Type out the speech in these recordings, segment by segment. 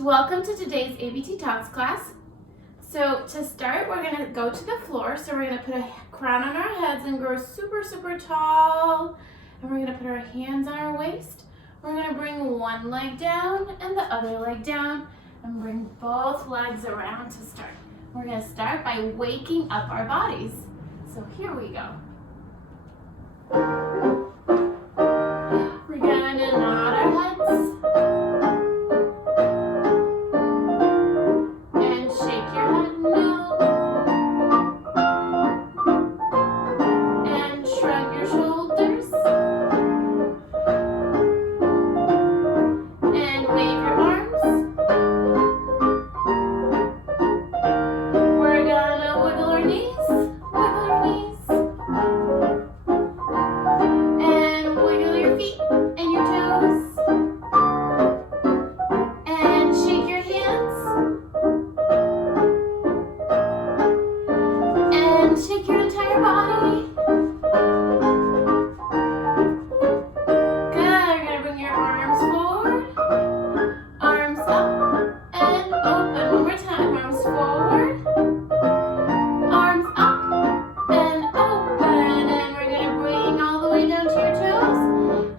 Welcome to today's ABTots class. So to start, we're going to go to the floor. So we're going to put a crown on our heads and grow super, super tall. And we're going to put our hands on our waist. We're going to bring one leg down and the other leg down and bring both legs around to start. We're going to start by waking up our bodies. So here we go. We're going to nod our heads. Shake your entire body. Good. You're going to bring your arms forward, arms up, and open. One more time. Arms forward, arms up, and open. And we're going to bring all the way down to your toes,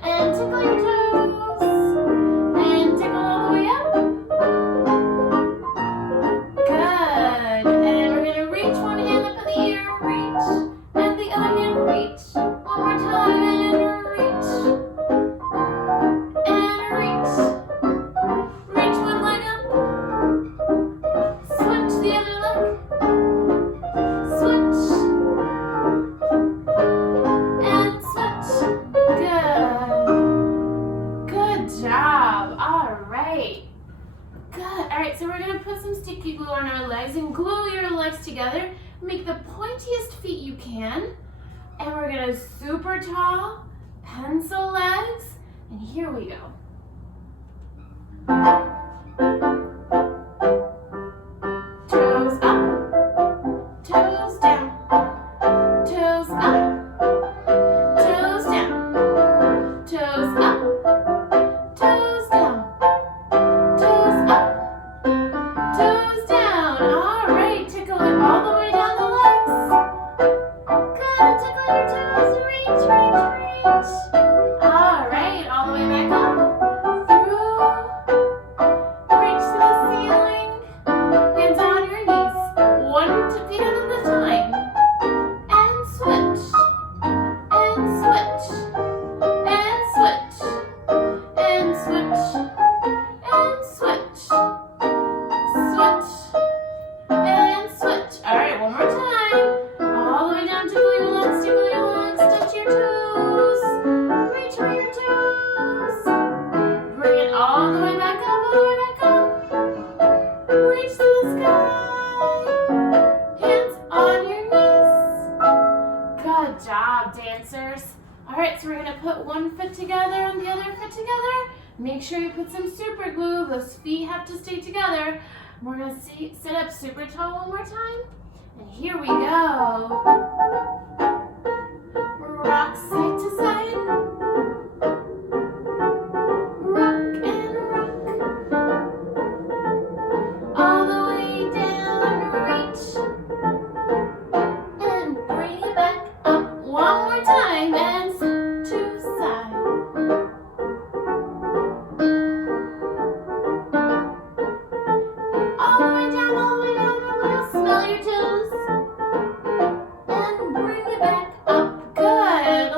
and tickle your toes, and tickle all the way up. Good. And we're going to reach one hand up in the air. And the other hand, reach. One more time, and reach. And reach. Reach one leg up. Switch the other leg. Switch. And switch. Good. Good job. All right. Good. All right, so we're going to put some sticky glue on our legs and glue your legs together. Make the pointiest feet you can. And we're going to super tall, pencil legs. And here we go. Toes up, toes down, toes up, toes down, toes up, toes down, toes up, toes down. All right, tickle it all the way down the legs. Good, tickle your toes, reach, reach, reach. All right, all the way back up, through, reach to the ceiling, hands on your knees, one feet at a time, and switch, and switch, and switch, and switch, and switch, switch, and switch. All right, one more time. All the way down, tickle your legs, touch your toes, reach for your toes. Bring it all the way back up, all the way back up. Reach to the sky, hands on your knees. Good job, dancers. All right, so we're gonna put one foot together and the other foot together. Make sure you put some super glue. Those feet have to stay together. We're gonna sit up super tall one more time. And here we go. Rock side to side. Rock and rock. All the way down, reach. And bring it back up one more time and side to side. All the way down, smell your toes. And bring it back up. Good.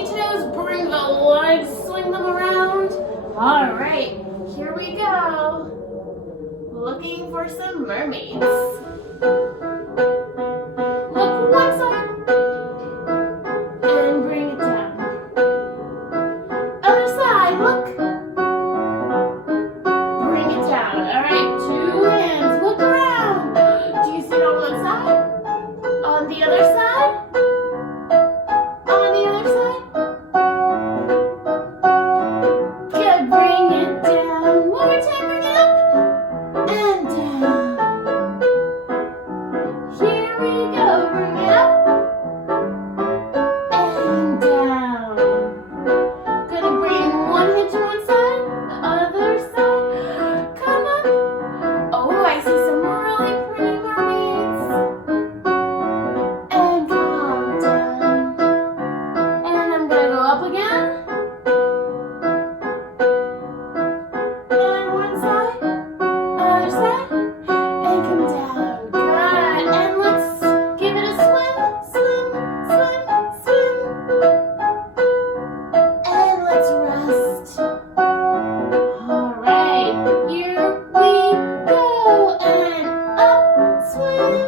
pointy toes. Bring the legs, swing them around. All right, here we go. Looking for some mermaids. Look one side and bring it down. Other side, look. Bring it down. All right, two hands, look around. Do you see it on one side? On the other side? On the other side? Good, bring it down. One more time, bring it up and down. Here we go, bring it up and down. Gonna bring one hip to one side, the other side. Come up. Oh, I see some really pretty mermaids. And calm down. And I'm gonna go up again. And one side, other side, and come down. Good. And let's give it a swim, swim, swim, swim. And let's rest. All right, here we go. And up, swim.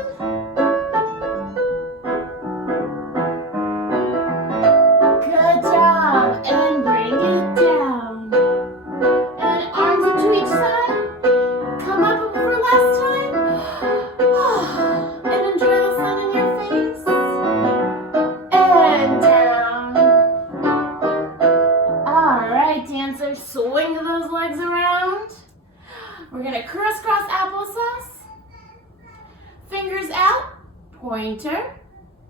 Good job. And bring it down. And arms into each side. Come up for last time. And enjoy the sun in your face. And down. All right, dancers, swing those legs around. We're gonna crisscross applesauce. Fingers out. Pointer,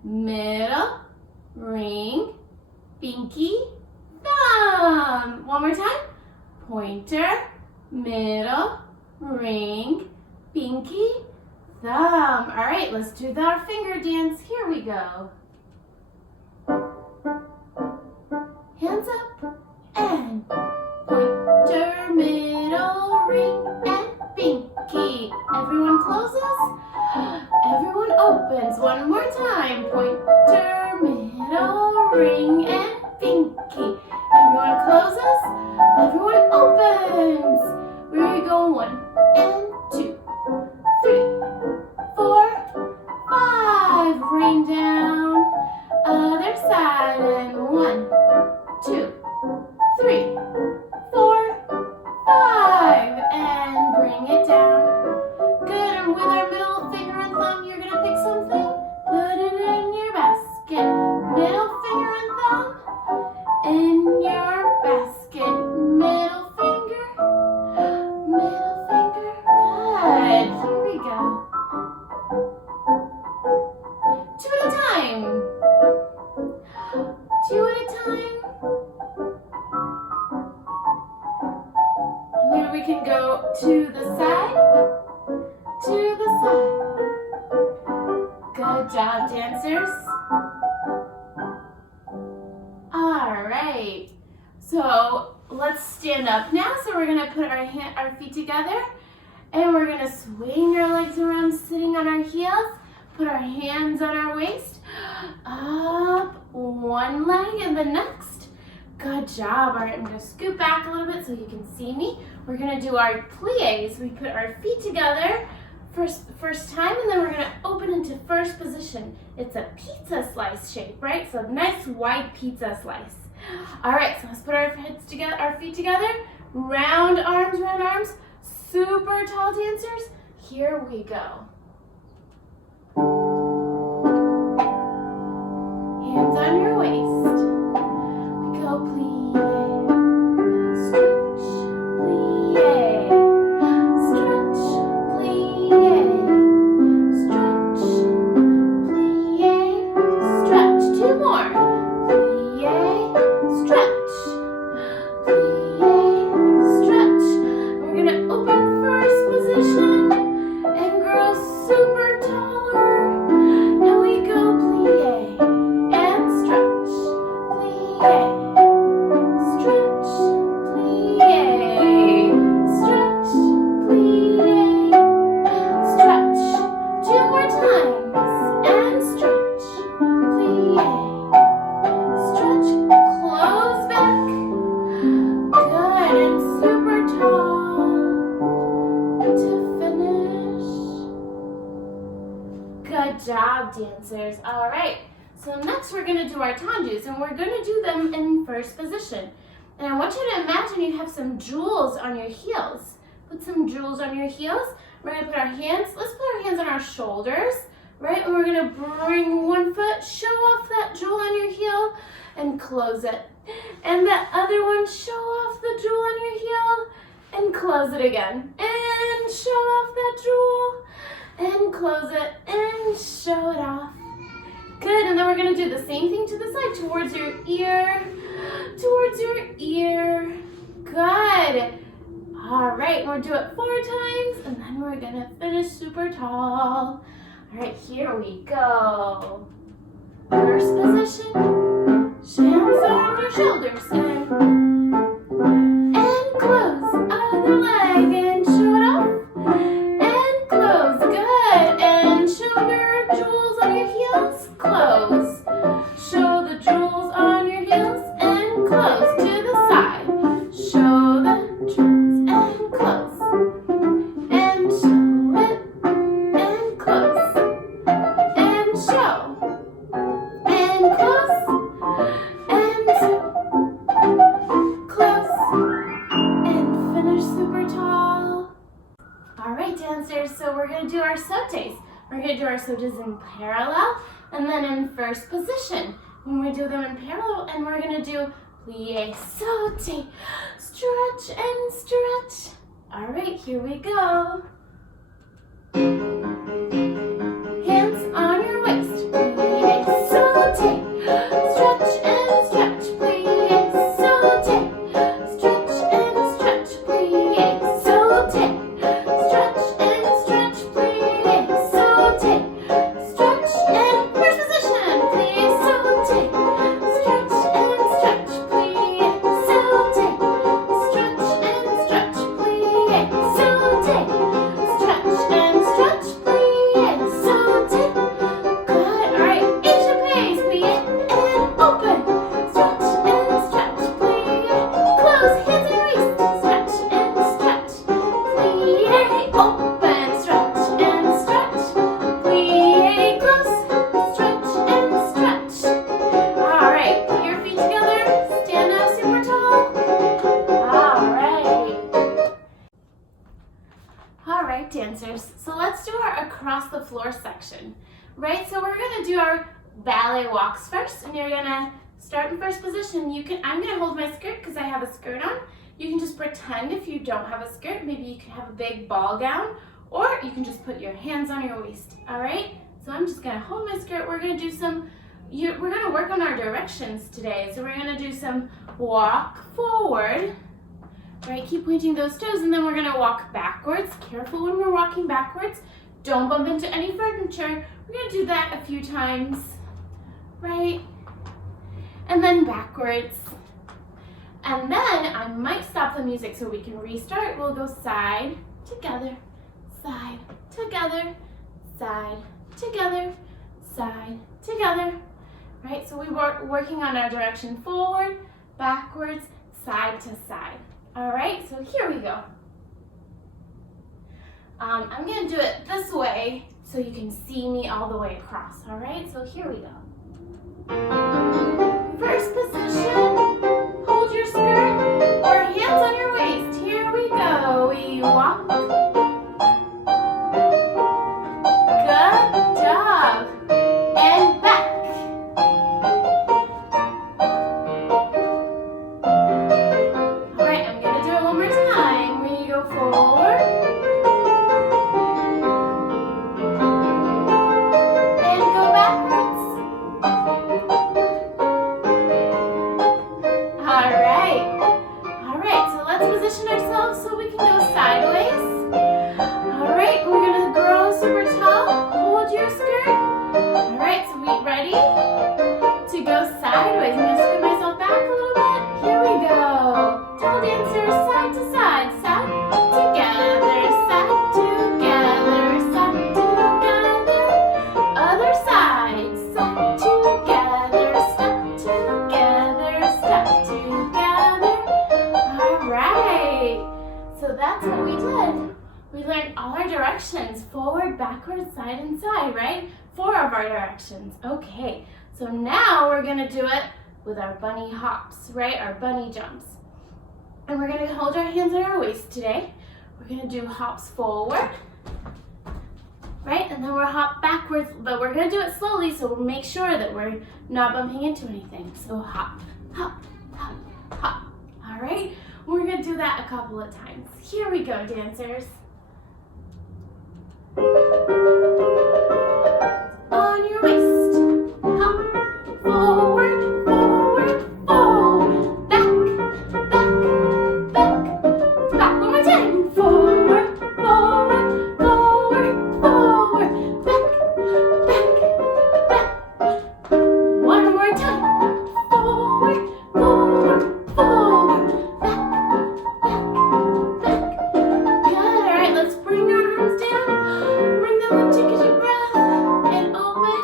middle, ring, pinky, thumb. One more time. Pointer, middle, ring, pinky, thumb. All right, let's do our finger dance. Here we go. Hands up and pointer, middle, ring, and pinky. Everyone closes. Everyone opens. One more time. Pointer, middle, ring, and pinky. Everyone closes. Everyone opens. Where are we going? 1 and 2, 3, 4, 5. Rain down. Other side. And 1, 2, 3, 4, 5. And bring it down. Good. And with our middle finger and thumb, you're gonna pick something. Put it in your basket. Middle finger and thumb in your basket. Middle finger. Middle finger. Good. Here we go. 2 at a time. 2 at a time. Maybe we can go to the side. To the side. Good job, dancers. All right. So let's stand up now. So we're gonna put our feet together, and we're gonna swing our legs around, sitting on our heels. Put our hands on our waist. Up one leg and the next. Good job. All right, I'm gonna scoot back a little bit so you can see me. We're gonna do our plies. We put our feet together first time, and then we're gonna open into first position. It's a pizza slice shape, right? So nice wide pizza slice. All right, so let's put our feet together. Round arms. Super tall dancers. Here we go. Hands on your waist. We go plie, stretch, plie, stretch, plie, stretch, plie, stretch. 2 more. Plie, stretch, plie, stretch. We're gonna open first position and girls job, dancers. All right, so next we're gonna do our tendus, and we're gonna do them in first position. And I want you to imagine you have some jewels on your heels. Put some jewels on your heels. We're gonna put our hands, let's put our hands on our shoulders, right? And we're gonna bring one foot, show off that jewel on your heel, and close it. And the other one, show off the jewel on your heel, and close it again. And show off that jewel, and close it, and show it off. Good, and then we're gonna do the same thing to the side, towards your ear, towards your ear. Good. All right, we'll do it 4 times, and then we're gonna finish super tall. All right, here we go. First position, hands on your shoulders, and close. Other leg, and show it off, and close. Good, and show your jewels on your heels, close. Show the jewels on your heels, and close to the side. Show the jewels, and close. And show it, and close. And show. And close. And close. And finish super tall. All right, dancers, so we're going to do our sautés. We're going to do our sautés in parallel and then in first position. When we do them in parallel, and we're going to do plie, sauté, stretch and stretch. All right, here we go. Hands on your waist, plie, sauté, stretch and stretch, plie, sauté, stretch and stretch, plie, sauté, stretch and stretch, plie, sauté, stretch and first position, plie, sauté, stretch and stretch, plie, sauté, stretch and stretch, plie, sauté, stretch and stretch, plie, sauté. Good. All right, Asian pace, plie and open, stretch and stretch, plie, close, hands and waist, stretch and stretch, plie, open, stretch and stretch, plie, close, stretch and stretch. All right, put your feet together, stand up super tall. All right, dancers, so let's do our across the floor section, right? So we're gonna do our ballet walks first, and you're gonna start in first position. I'm gonna hold my skirt because I have a skirt on. You can just pretend if you don't have a skirt, maybe you can have a big ball gown, or you can just put your hands on your waist, all right? So I'm just gonna hold my skirt. We're gonna do we're gonna work on our directions today. So we're gonna do some walk forward, right? Keep pointing those toes, and then we're gonna walk backwards. Careful when we're walking backwards. Don't bump into any furniture. We're gonna do that a few times, right? And then backwards. And then I might stop the music so we can restart. We'll go side, together, side, together, side, together, side, together. Right, so we were working on our direction forward, backwards, side to side. All right, so here we go. I'm gonna do it this way so you can see me all the way across. All right, so here we go. First position, hold your skirt or hands on your waist. Here we go. We walk. Good job. And back. All right, I'm gonna do it one more time. We go forward. And go backwards. All right, so let's position ourselves so we can go sideways. All right, we're gonna grow super tall. Hold your skirt. All right, so we ready to go sideways. I'm gonna scoot myself back a little bit. Here we go. Tall dancers, side to side, side together, side together, side together. Other side, side together, step together, step together. All right, so that's what we did. We learned all our directions, forward, backwards, side, and side, right? 4 of our directions. Okay, so now we're gonna do it with our bunny hops, right? Our bunny jumps. And we're gonna hold our hands on our waist today. We're gonna do hops forward, right? And then we'll hop backwards, but we're gonna do it slowly so we'll make sure that we're not bumping into anything. So hop, hop, hop, hop. All right? We're gonna do that a couple of times. Here we go, dancers. On your waist, hop, forward, forward, forward, back, back, back, back. One more time. Forward, forward, forward, forward, back, back, back. One more time. Forward, forward, forward, back, back, back. Good. All right, let's bring our arms down. Bring them up, take a deep breath, and open.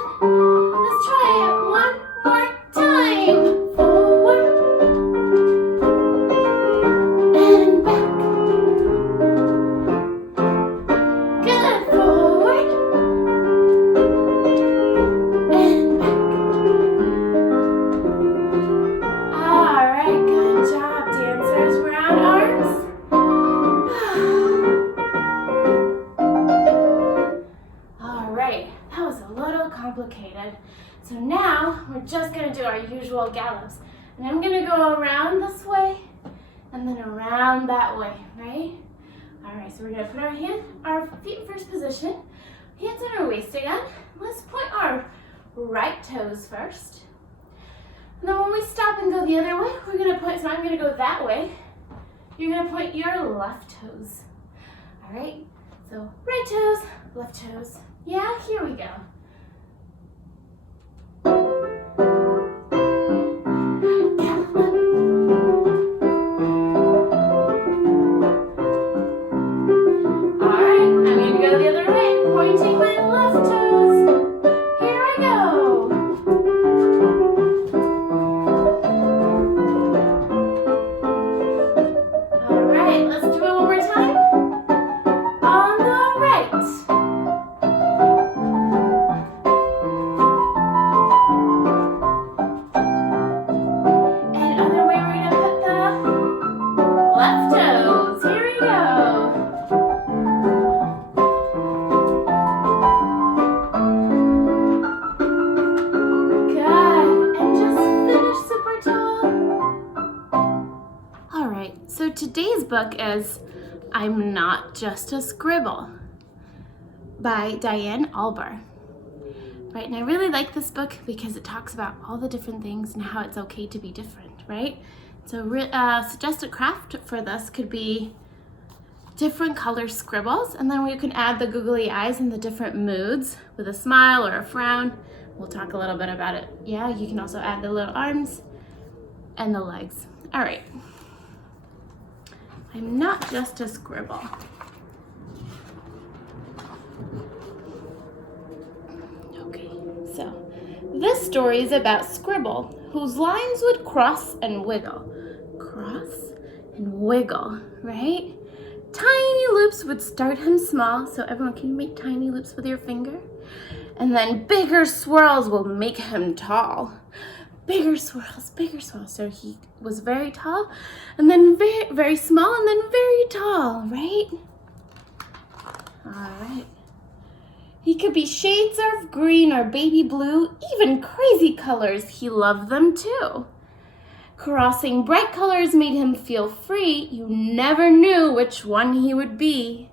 Let's try it one more time. Forward and back. Good. Forward and back. All right, good job, dancers. Round arms. All right, that was a little complicated. So now we're just gonna do our usual gallops. And I'm gonna go around this way and then around that way, right? All right, so we're gonna put our feet in first position, hands on our waist again. Let's point our right toes first. And then when we stop and go the other way, we're gonna point, so I'm gonna go that way. You're gonna point your left toes. All right, so right toes, left toes. Yeah, here we go. All right, I'm gonna go the other way, pointing my left toes. Here I go. All right, let's do it one more time. On the right. And other way, we're gonna put the left toes. Here we go. Good. And just finish super tall. All right, so today's book is I'm Not Just a Scribble by Diane Alber. Right, and I really like this book because it talks about all the different things and how it's okay to be different, right? So suggested craft for this could be different color scribbles, and then we can add the googly eyes and the different moods with a smile or a frown. We'll talk a little bit about it. Yeah, you can also add the little arms and the legs. All right. I'm not just a scribble. Okay, so this story is about Scribble, whose lines would cross and wiggle. Cross and wiggle, right? Tiny loops would start him small, so everyone can make tiny loops with your finger. And then bigger swirls will make him tall. Bigger swirls, bigger swirls. So he was very tall, and then very, very small, and then very tall, right? All right. He could be shades of green or baby blue, even crazy colors. He loved them too. Crossing bright colors made him feel free. You never knew which one he would be.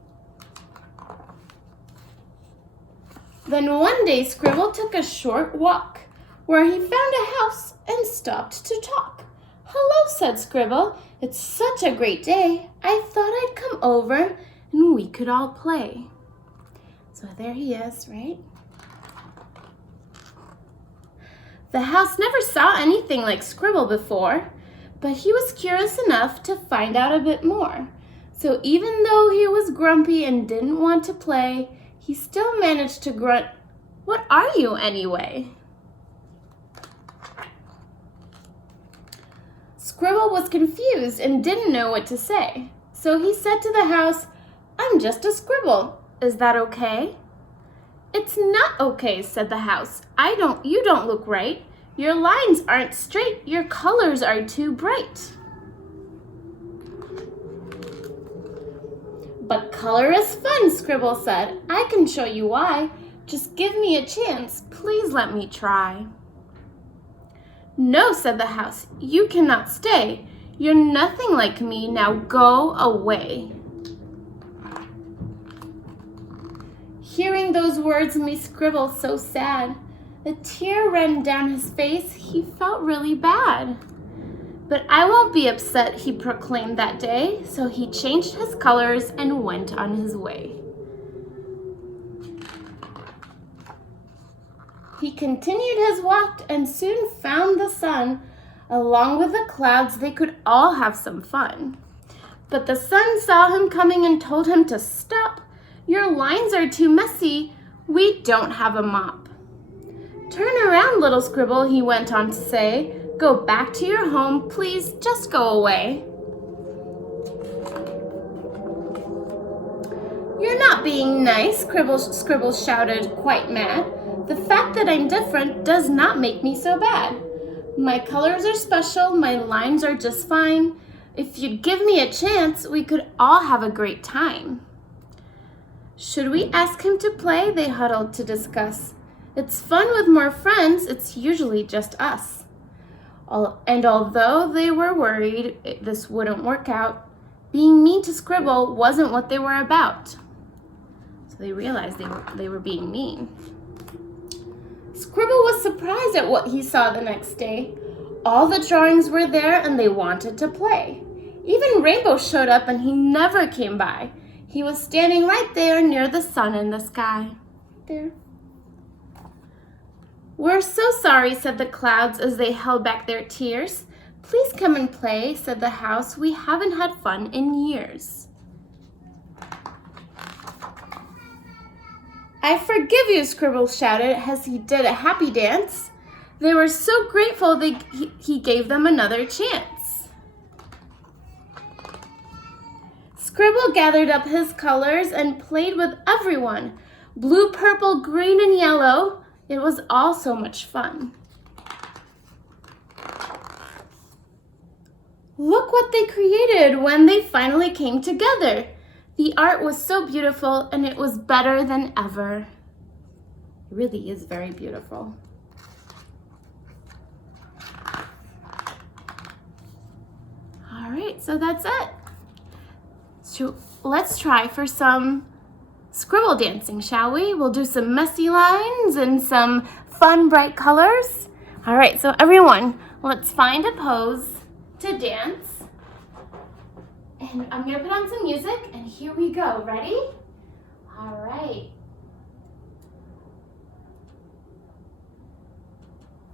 Then one day, Scribble took a short walk, where he found a house and stopped to talk. "Hello," said Scribble. "It's such a great day. I thought I'd come over and we could all play." So there he is, right? The house never saw anything like Scribble before, but he was curious enough to find out a bit more. So even though he was grumpy and didn't want to play, he still managed to grunt, "What are you anyway?" Scribble was confused and didn't know what to say. So he said to the house, "I'm just a scribble. Is that okay?" "It's not okay," said the house. You don't look right. Your lines aren't straight. Your colors are too bright." "But color is fun," Scribble said. "I can show you why. Just give me a chance. Please let me try." "No," said the house. "You cannot stay. You're nothing like me. Now go away." Hearing those words made Scribble so sad. A tear ran down his face. He felt really bad. "But I won't be upset," he proclaimed that day. So he changed his colors and went on his way. He continued his walk and soon found the sun. Along with the clouds, they could all have some fun. But the sun saw him coming and told him to stop. "Your lines are too messy. We don't have a mop." "Turn around, little Scribble," he went on to say. "Go back to your home. Please just go away." "You're not being nice," Scribble shouted, quite mad. "The fact that I'm different does not make me so bad. My colors are special. My lines are just fine. If you'd give me a chance, we could all have a great time." "Should we ask him to play?" they huddled to discuss. "It's fun with more friends. It's usually just us." And although they were worried this wouldn't work out, being mean to Scribble wasn't what they were about. So they realized they were being mean. Scribble was surprised at what he saw the next day. All the drawings were there and they wanted to play. Even Rainbow showed up and he never came by. He was standing right there near the sun in the sky. There. "We're so sorry," said the clouds as they held back their tears. "Please come and play," said the house. "We haven't had fun in years." "I forgive you," Scribble shouted as he did a happy dance. They were so grateful he gave them another chance. Scribble gathered up his colors and played with everyone. Blue, purple, green, and yellow. It was all so much fun. Look what they created when they finally came together. The art was so beautiful and it was better than ever. It really is very beautiful. All right, so that's it. So let's try for some Scribble dancing, shall we? We'll do some messy lines and some fun, bright colors. All right, so everyone, let's find a pose to dance. And I'm gonna put on some music and here we go. Ready? All right.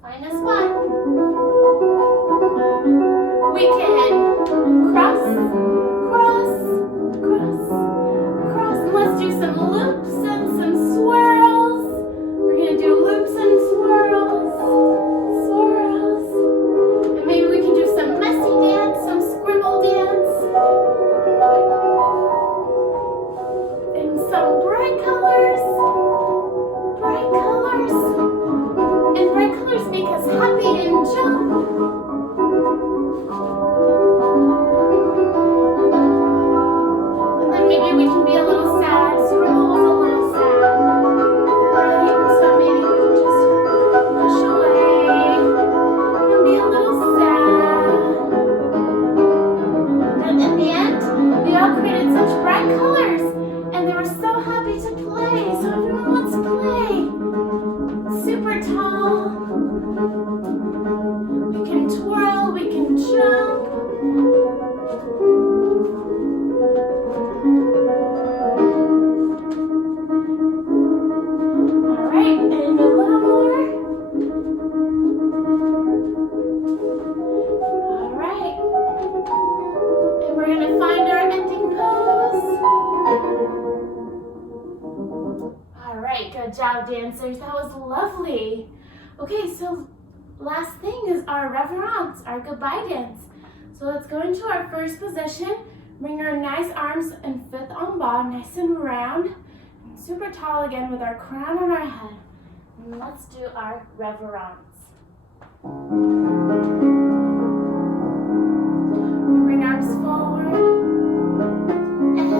Find a spot. We can cross, cross, cross, cross. And let's do some loops and some swirls. We're gonna do loops and swirls, swirls. And maybe we can do some messy dance, some scribble dance. And some bright colors, bright colors. And bright colors make us happy and jump. And then maybe we can be a little sad. Scribble was a little sad. Right? So maybe we can just push away and be a little sad. And in the end, we all created such bright colors. And they were so happy to play. So everyone, let's play. Super tall. We can twirl, we can jump. All right, and a little more. All right. And we're gonna find our ending pose. All right, good job, dancers. That was lovely. Okay, so last thing is our reverence, our goodbye dance. So let's go into our first position. Bring our nice arms and fifth en bas, nice and round. And super tall again with our crown on our head. And let's do our reverence. We bring arms forward and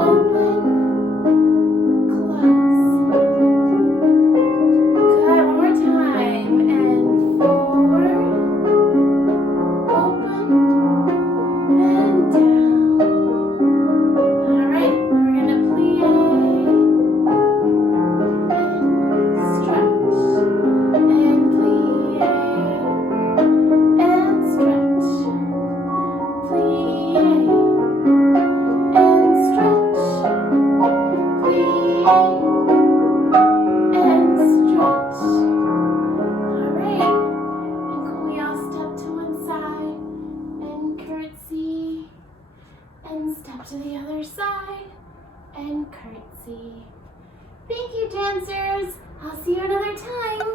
open, close. Good, one more time. And forward, open, and down. All right, we're gonna plie and stretch, and plie and stretch, plie and stretch, plie and stretch. All right, and can we all step to one side and curtsy, and step to the other side and curtsy. Thank you, dancers. I'll see you another time.